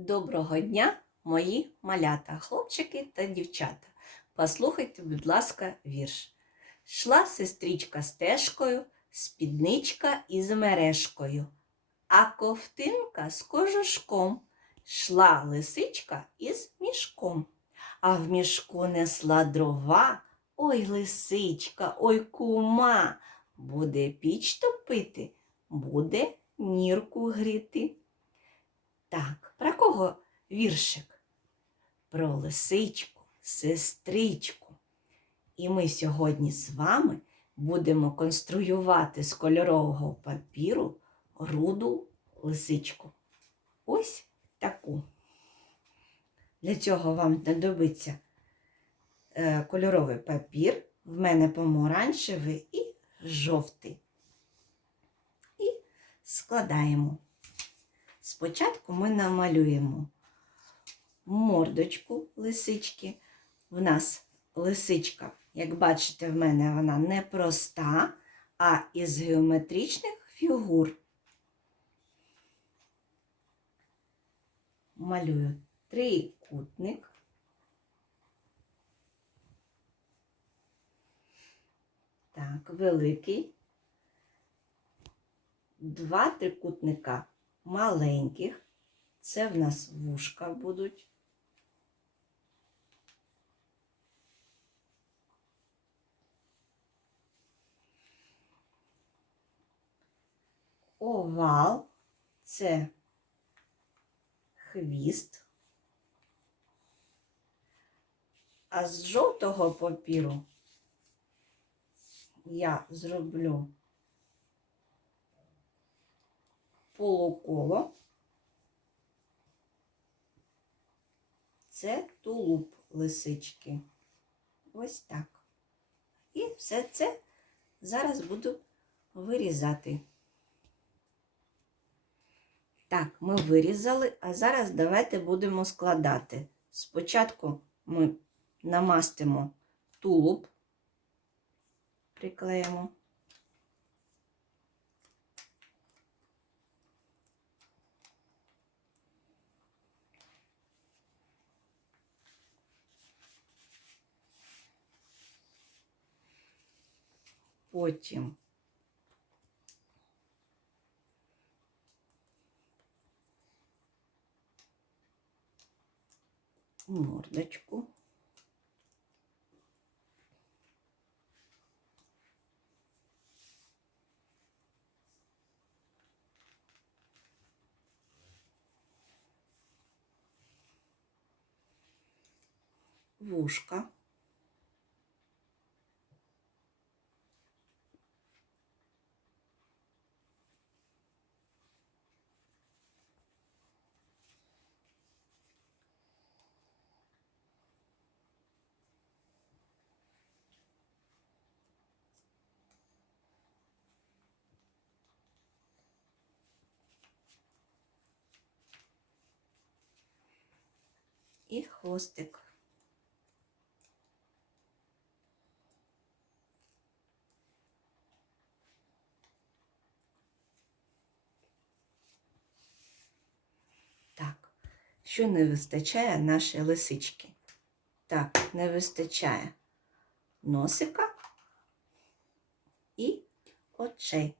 Доброго дня, мої малята, хлопчики та дівчата. Послухайте, будь ласка, вірш. Шла сестричка стежкою, спідничка із мережкою, а ковтинка з кожушком. Шла лисичка із мішком, а в мішку несла дрова. Ой, лисичка, ой кума, буде піч топити, буде нірку гріти. Так, кого віршик? Про лисичку, сестричку. І ми сьогодні з вами будемо конструювати з кольорового папіру руду лисичку. Ось таку. Для цього вам знадобиться е, кольоровий папір, в мене помаранчевий і жовтий. І складаємо. Спочатку ми намалюємо мордочку лисички. В нас лисичка, як бачите, в мене вона не проста, а із геометричних фігур. Малюю трикутник. Так, великий. Два трикутника маленьких. Це в нас вушка будуть. Овал це хвіст. А з жовтого папіру я зроблю полуколо. Це тулуб лисички. Ось так. І все це зараз буду вирізати. Так, ми вирізали, а зараз давайте будемо складати. Спочатку ми намастимо тулуб, приклеїмо. Потім мордочку. Вушка. І хвостик. Так, що не вистачає нашої лисички? Так, не вистачає носика і очей.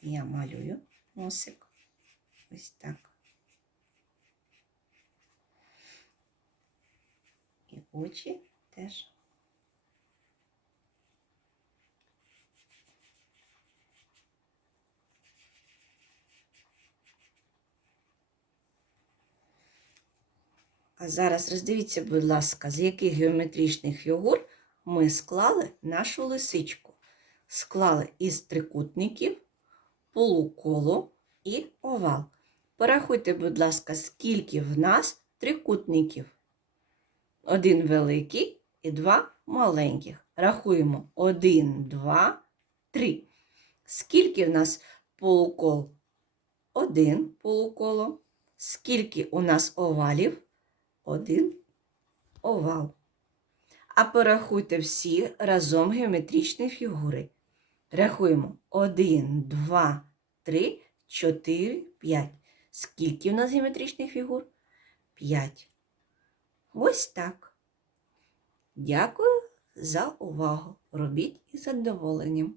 Я малюю носик. Ось так. І очі теж. А зараз роздивіться, будь ласка, з яких геометричних фігур ми склали нашу лисичку. Склали із трикутників, полуколо і овал. Порахуйте, будь ласка, скільки в нас трикутників. Один великий і два маленьких. Рахуємо один, два, три. Скільки в нас полукол? Один полуколо. Скільки у нас овалів? Один овал. А порахуйте всі разом геометричні фігури. Рахуємо 1, 2, 3, 4, 5. Скільки в нас геометричних фігур? 5. Ось так. Дякую за увагу. Робіть із задоволенням.